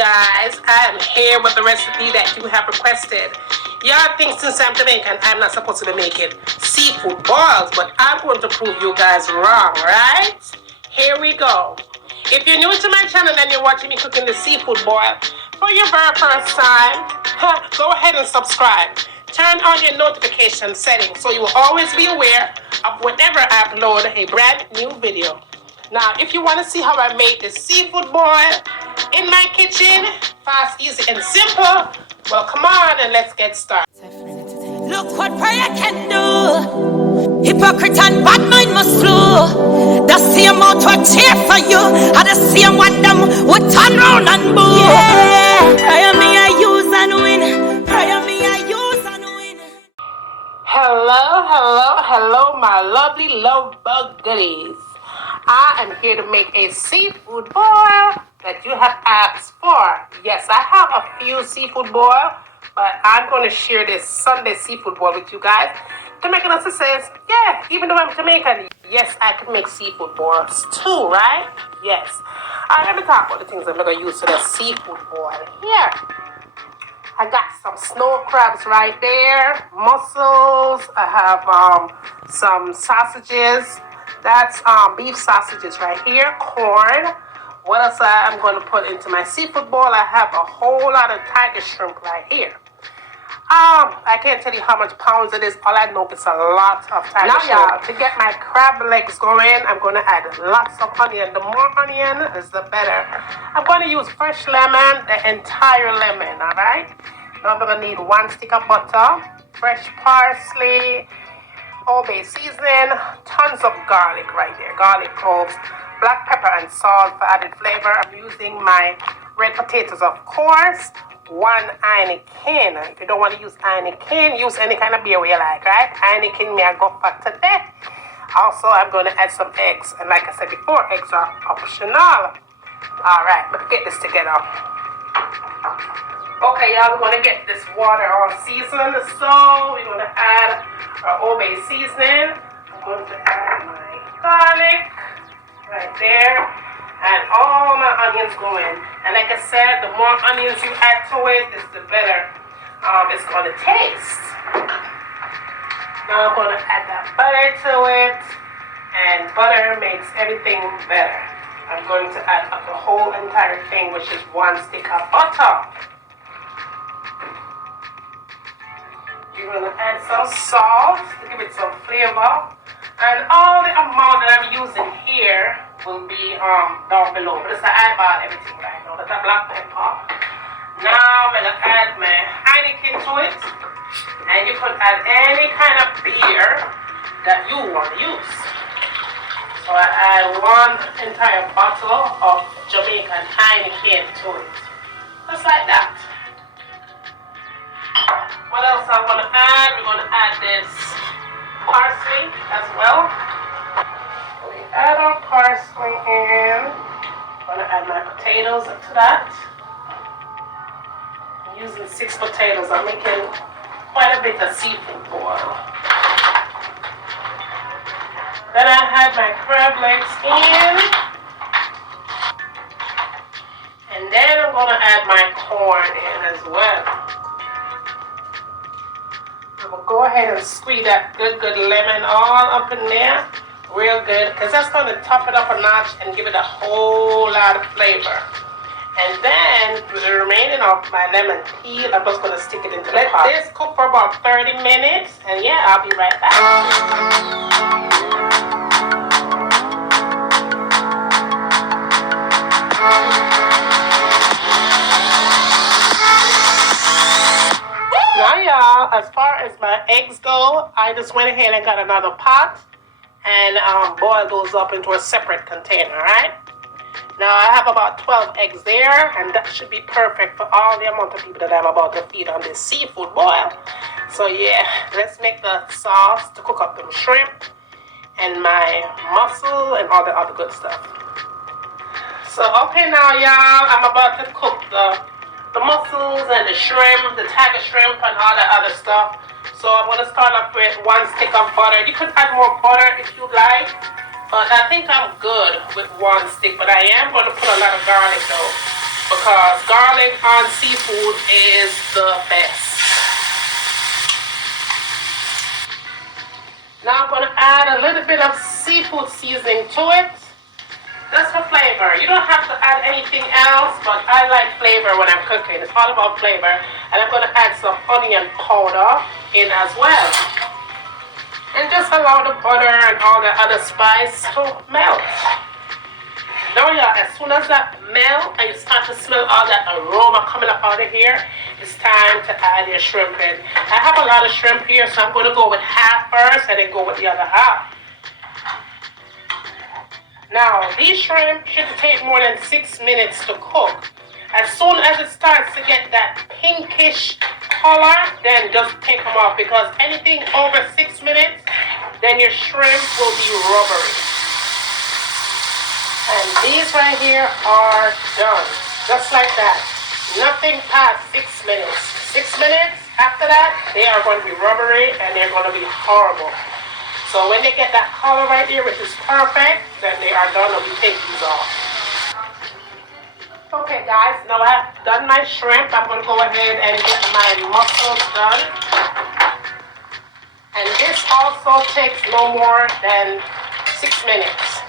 guys, I am here with the recipe that you have requested. Y'all think since I'm Jamaican, I'm not supposed to be making seafood balls, but I'm going to prove you guys wrong, right? Here we go. If you're new to my channel and you're watching me cooking the seafood boil for your very first time, go ahead and subscribe. Turn on your notification settings so you will always be aware of whenever I upload a brand new video. Now, if you want to see how I make this seafood boil in my kitchen, fast, easy, and simple, well, come on and let's get started. Look what prayer can do. Hypocrite and bad mind must flow. The same mouth will cheer for you, and the same one them would turn round and boo. Yeah, prayer me I use and win. Prayer me I use and win. Hello, my lovely love bug goodies. I am here to make a seafood boil that you have asked for. Yes, I have a few seafood boil, but I'm going to share this Sunday seafood boil with you guys. Jamaican also says, yeah, even though I'm Jamaican, yes, I can make seafood boils too, right? Yes. Alright, let me talk about the things I'm going to use for the seafood boil. Here, I got some snow crabs right there, mussels. I have some sausages. That's beef sausages right here, corn. What else I'm going to put into my seafood bowl? I have a whole lot of tiger shrimp right here. I can't tell you how much pounds it is. All I know is a lot of tiger shrimp. Now, y'all, to get my crab legs going, I'm going to add lots of onion. The more onion is the better. I'm going to use fresh lemon, the entire lemon, all right? Now I'm going to need 1 stick of butter, fresh parsley, Old Bay seasoning, tons of garlic right there, garlic cloves, black pepper and salt for added flavor. I'm using my red potatoes, of course, 1 Heineken. If you don't want to use Heineken, use any kind of beer you like, right? Heineken may I go for today. Also, I'm going to add some eggs, and like I said before, eggs are optional. All right, let's get this together. Okay, y'all, we're going to get this water all seasoned. So we're going to add our Old Bay seasoning. I'm going to add my garlic right there. And all my onions go in. And like I said, the more onions you add to it, the better it's going to taste. Now I'm going to add that butter to it. And butter makes everything better. I'm going to add up the whole entire thing, which is 1 stick of butter. You're going to add some salt to give it some flavor. And all the amount that I'm using here will be down below. But it's an eyeball everything right now. That's a black pepper. Now I'm going to add my Heineken to it. And you could add any kind of beer that you want to use. So I add 1 entire bottle of Jamaican Heineken to it. Just like that. What else I'm going to add? We're going to add this parsley as well. We add our parsley in. I'm going to add my potatoes to that. I'm using 6 potatoes. I'm making quite a bit of seafood boil. Then I had my crab legs in. And then I'm going to add my corn in as well. We'll go ahead and squeeze that good lemon all up in there. Real good. Because that's going to top it up a notch and give it a whole lot of flavor. And then, with the remaining of my lemon peel, I'm just going to stick it into the pot. Let this cook for about 30 minutes. And yeah, I'll be right back. Now, y'all, as far as my eggs go, I just went ahead and got another pot and boiled those up into a separate container, right? Now, I have about 12 eggs there, and that should be perfect for all the amount of people that I'm about to feed on this seafood boil. So, yeah, let's make the sauce to cook up them shrimp and my mussel and all the other good stuff. So, okay, now, y'all, I'm about to cook the mussels and the shrimp, the tiger shrimp and all that other stuff. So I'm going to start off with 1 stick of butter. You could add more butter if you like, but I think I'm good with 1 stick. But I am going to put a lot of garlic though. because garlic on seafood is the best. Now I'm going to add a little bit of seafood seasoning to it. Just for flavor. You don't have to add anything else, but I like flavor when I'm cooking. It's all about flavor. And I'm going to add some onion powder in as well. And just allow the butter and all the other spice to melt. Now yeah, as soon as that melt and you start to smell all that aroma coming up out of here, it's time to add your shrimp in. I have a lot of shrimp here, so I'm going to go with half first and then go with the other half. Now, these shrimp should take more than 6 minutes to cook. As soon as it starts to get that pinkish color, then just take them off, because anything over 6 minutes, then your shrimp will be rubbery. And these right here are done. Just like that. Nothing past 6 minutes. 6 minutes after that, they are going to be rubbery and they're going to be horrible. So when they get that color right here, which is perfect, then they are done and we take these off. Okay guys, now I've done my shrimp. I'm going to go ahead and get my mussels done. And this also takes no more than 6 minutes.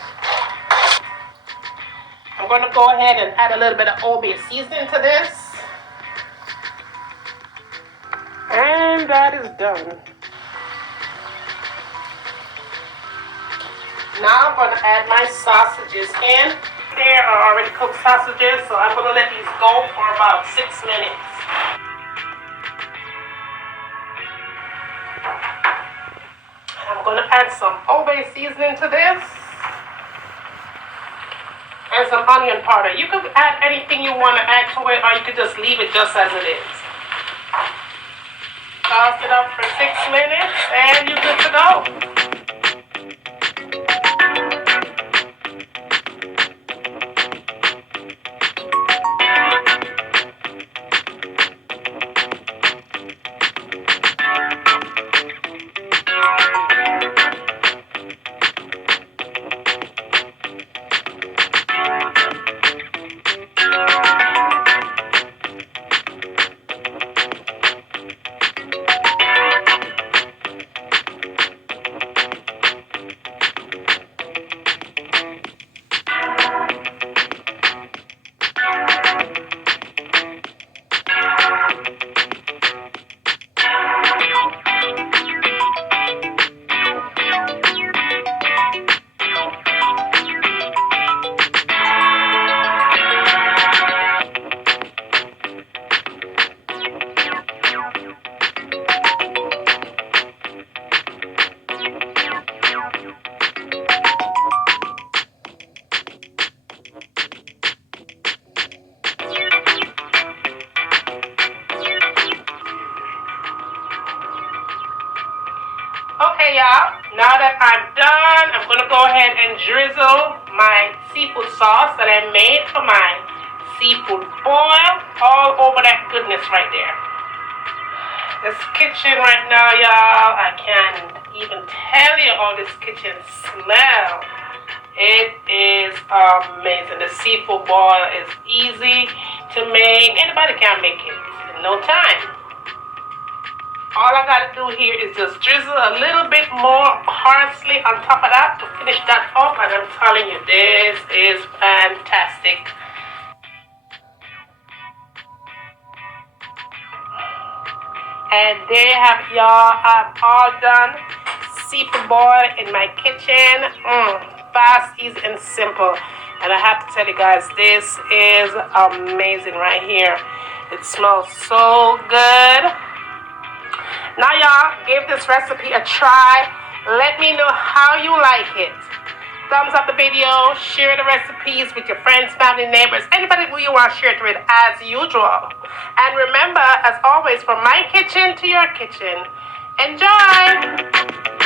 I'm going to go ahead and add a little bit of Old Bay seasoning to this. And that is done. Now I'm going to add my sausages in. There are already cooked sausages, so I'm going to let these go for about 6 minutes. I'm going to add some Old Bay seasoning to this. And some onion powder. You could add anything you want to add to it, or you could just leave it just as it is. Toss it up for 6 minutes, and you're good to go. Okay, y'all, now that I'm done, I'm going to go ahead and drizzle my seafood sauce that I made for my seafood boil all over that goodness right there. This kitchen right now, y'all, I can't even tell you how this kitchen smells. It is amazing. The seafood boil is easy to make. Anybody can make it in no time. All I gotta do here is just drizzle a little bit more parsley on top of that to finish that up, and I'm telling you, this is fantastic. And there you have it, y'all. I'm all done. Seafood boil in my kitchen. Fast, easy, and simple. And I have to tell you guys, this is amazing right here. It smells so good. Now y'all, give this recipe a try. Let me know how you like it. Thumbs up the video, share the recipes with your friends, family, neighbors, anybody who you want to share it with as usual. And remember, as always, from my kitchen to your kitchen, enjoy!